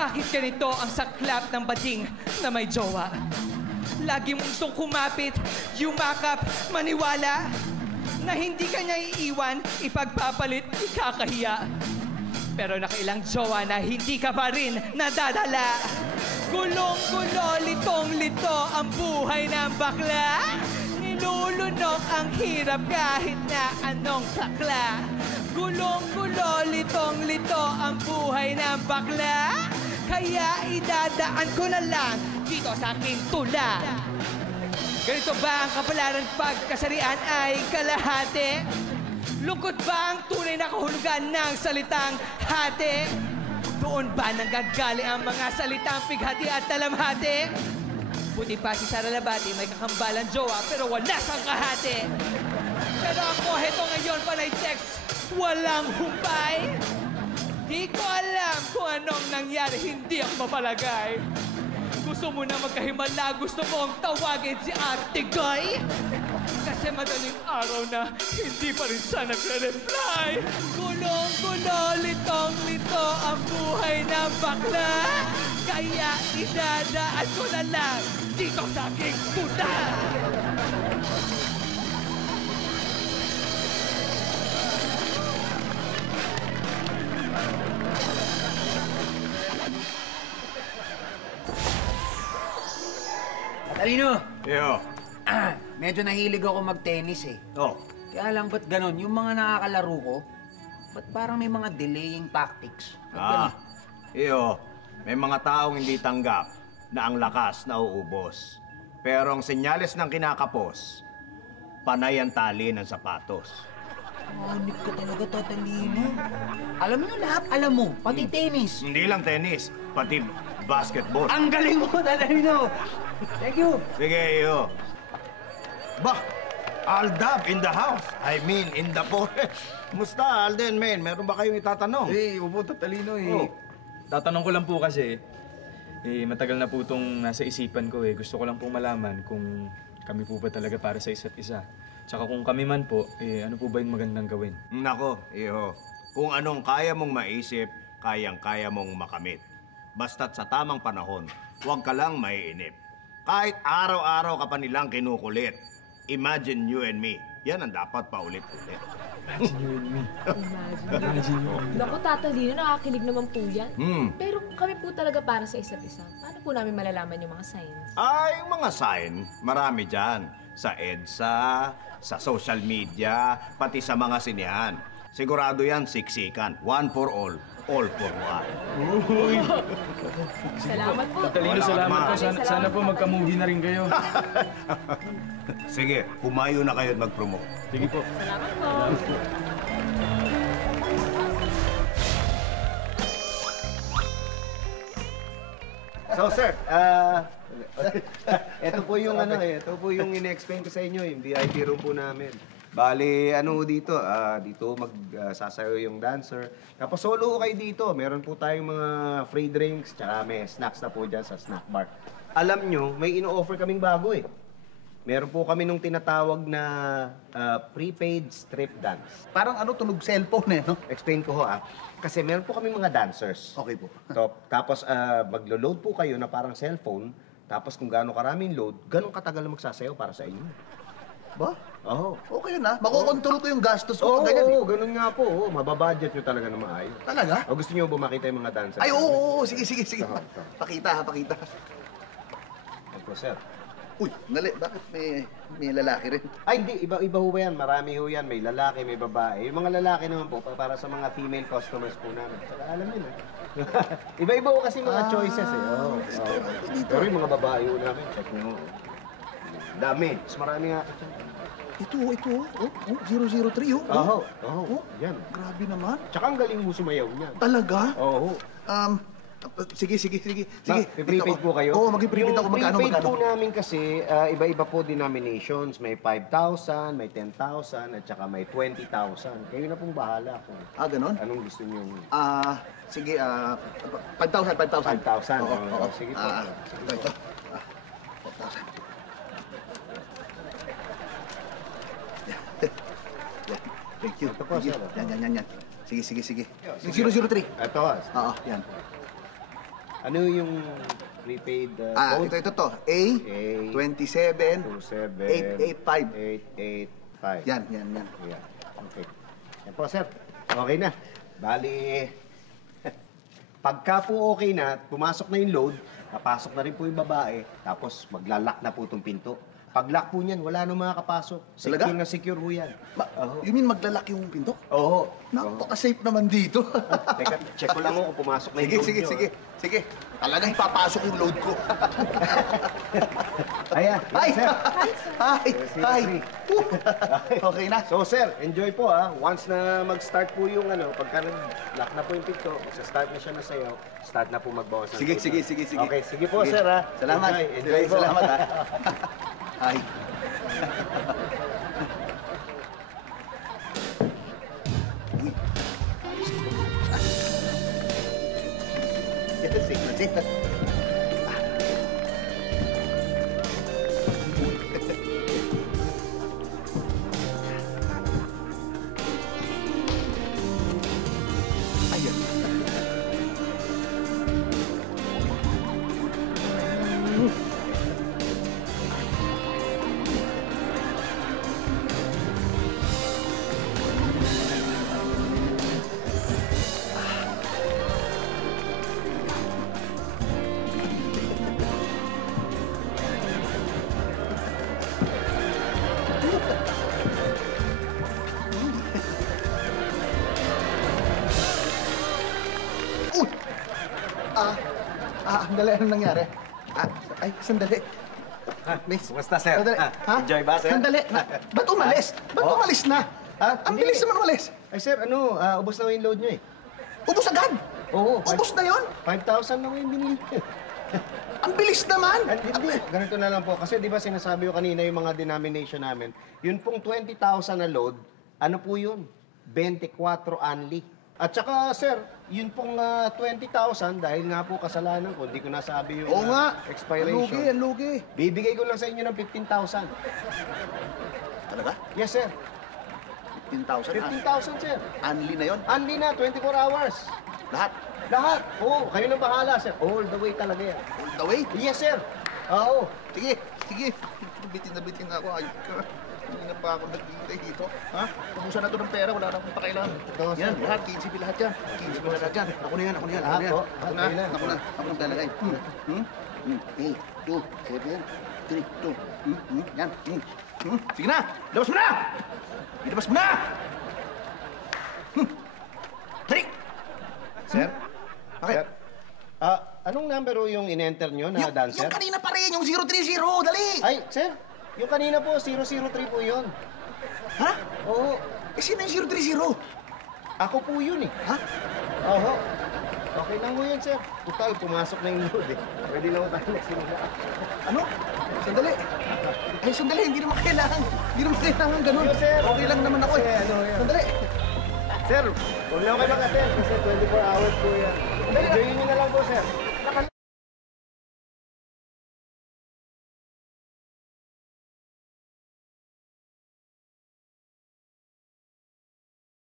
Bakit ganito ang saklap ng bading na may jowa? Lagi mong gustong kumapit, yumakap, maniwala na hindi ka niya iiwan, ipagpapalit, ikakahiya. Pero nakailang jowa na hindi ka pa rin nadadala. Gulong-gulo, litong-lito ang buhay ng bakla. Nilulunok ang hirap kahit na anong sakla. Gulong-gulo, litong-lito ang buhay ng bakla. Kaya idadaan ko na lang dito sa aking tula. Ganito ba ang kapalaran pagkasarian ay kalahati? Lungkot ba ang tunay na kahulugan ng salitang hati? Doon ba nanggagaling ang mga salitang pighati at talamhati? Buti pa si Sara Labati may kakambalan jowa pero wala siyang kahati. Pero ako heto ngayon panay text, walang humpay. Di ko alam kung anong nangyari, hindi ako mapalagay. Gusto mo na magkahimala, gusto mong tawagin si Ate Guy? Kasi madaling araw na hindi pa rin siya nagre-reply. Gulong-gulo, litong-lito ang buhay ng bakla. Kaya idadaan ko na lang dito sa aking puta. Talino! Yo. Medyo nahilig ako mag-tennis eh. Oh. Kaya lang, ba't ganon? Yung mga nakakalaro ko, ba't parang may mga delaying tactics? Iyo, may mga taong hindi tanggap na ang lakas na uubos. Pero ang senyales ng kinakapos, panay ang tali ng sapatos. Manip ka talaga, Tatalino. Alam mo lahat, alam mo, pati tennis. Hindi lang tennis, pati basketball. Ang galing mo, Tatalino! Thank you! Sige, iyo. Bah, Aldab in the house. I mean, in the forest. Kumusta, Alden, men? Meron ba kayong itatanong? Upo, Tatalino Oh. Tatanong ko lang po kasi, matagal na po itong nasa isipan ko Gusto ko lang po malaman kung kami po ba talaga para sa isa't isa. Tsaka kung kami man po, ano po ba yung magandang gawin? Nako, iyo. Kung anong kaya mong maisip, kayang-kaya mong makamit. Basta't sa tamang panahon, huwag ka lang maiinip. Kahit araw-araw ka pa nilang kinukulit. Imagine you and me. Yan ang dapat paulit-ulit. Imagine you and me. Imagine you and me. Naku, Tatalino, nakakilig naman po yan. Pero Kami po talaga para sa isa't isa. Paano po namin malalaman yung mga signs? ay, mga sign, marami dyan. Sa EDSA, sa social media, pati sa mga sinehan. Sigurado yan, siksikan. One for all for one. Salamat po. Tatalino, salamat po. Sana po magka-movie na rin kayo. Sige, humayo na kayo at mag-promote. Sige po. Salamat po. So, sir, ito po yung ito po yung ine-explain ko sa inyo, yung VIP room po namin. Bali, dito, dito magsasayaw yung dancer. Tapos solo kayo dito, meron po tayong mga free drinks, tsaka may snacks na po dyan sa snack bar. Alam nyo, may ino-offer kaming bago eh. Meron po kami nung tinatawag na prepaid strip dance. Parang tunog cellphone no? Explain ko ho Kasi meron po kaming mga dancers. Okay po. Tapos maglo-load po kayo na parang cellphone. Tapos kung gaano karaming load, ganun katagal na magsasayaw para sa inyo. Ba? Oo. Okay na. Makokontrol ko yung gastos ko. Oo, ganyan, ganun nga po. Mababudget nyo talaga na maayos. Talaga? O gusto nyo ba makita yung mga dancers? Ay, oo. Sige. Ito. Pakita. Ito, sir. Uy, bakit may lalaki rin? Ay, hindi. Iba ho yan. Marami ho yan. May lalaki, may babae. Yung mga lalaki naman po, para sa mga female customers po namin. Saka alam nyo na. Iba-iba ho kasi mga choices Oo. Pero yung mga babae ho namin, check nyo. Dami. Mas marami nga ako dyan. Ito. 003, Oo. Yan. Grabe naman. Tsaka ang galing mo sumayaw niyan. Talaga? Oo. Sige. Prepaid po kayo? Oo, mag-prepaid ako. Yung prepaid Magkano? po namin kasi, iba-iba po denominations. May 5,000, may 10,000, at saka may 20,000. Kayo na pong bahala kung Ganon? anong gusto niyo. Sige, 5,000. 5,000. Oo. Sige po. Ito. 5,000. Thank you. Ito po, sir. Yan. Sige. Yung 003. Ito. Oo, yan. Ano yung prepaid code? Ito to. A27 885. 885. Yan. Yan. Okay. Yan po, sir. Okay na. Bali, pagka po okay na, pumasok na yung load, napasok na rin po yung babae, tapos maglalak na po itong pinto. Pag-lock po niyan, wala nang makakapasok. Talaga? Secure na secure po yan. You mean maglalak yung pinto? Oo. Napaka-safe naman dito. Teka, check ko lang kung pumasok na yung load nyo. Sige. Talagang papasok yung load ko. Ayan. Hi! Sir. Hi! Okay na? So, sir, enjoy po ha. Once na mag-start po yung pagka nag-lock na po yung pinto, start na siya na sayo, start na po magbawas ng Sige. total. Okay, sige po, sir ha. Salamat. Enjoy po. Salamat ha. Hi. Uy. Sige. Ayan. Uy! Ang dali. Anong nangyari? Ay, sandali. Miss. Kumusta, sir? Sandali. Ha? Enjoy ba, sir? Sandali. Ba't umalis? Ba't umalis na? Ang Hindi. bilis naman umalis. Ay, sir, ubos na yung load nyo eh. Ubus agad. Oo. Ubus na yon. 5,000 na yung binili. Ang bilis naman. Hindi, ganito na lang po. Kasi di ba sinasabi ko kanina yung mga denomination namin, yun pong 20,000 na load, ano po yun? 24 only. At saka, sir, yun pong 20,000, dahil nga po kasalanan ko, hindi ko nasabi yung Oo nga. expiration. Ang lugi. Bibigay ko lang sa inyo ng 15,000. Talaga? Yes, sir. 15,000. 15,000, sir. Only na yon. Only na, 24 hours. Lahat. Lahat. Oo, kayo nang bahala, sir. All the way talaga yan. All the way. Yes, sir. Oo. Sige. Bitin na bitin ako. Ayun ka. Hindi na pa ako nagpintay dito. Ha? Pabusan na ito ng pera. Wala na akong pakailangan. Yan, lahat. 15 lahat yan. 15 lahat yan. Ako na yan. Ako na yan. Lahat po. Ako na. Ako na. Ako na talagay. 8, 2, 7, 3, 2. Yan. Sige na. Labas mo na! Ilabas mo na! Dali! Sir? Bakit? Sir? Anong number ho yung in-enter nyo na dancer? Yung kanina pa rin, yung 030. Dali! Ay, sir, yung kanina po, 003 po yun. Ha? Oo, Eh, sino yung 030? ako po yun eh. Ha? Oo. Okay lang po yun, sir. Total, pumasok na yung load eh. Pwede lang tayo nagsimula. Ano? Sandali. Ay, sandali. Hindi naman kailangan. Hindi naman kailangan ganun. Yo, sir. Okay lang naman ako eh. Kasi ano yan? Sandali. Sir, huwag na kayo mag-attend kasi 24 hours po yan. Enjoyin nyo na lang po, sir.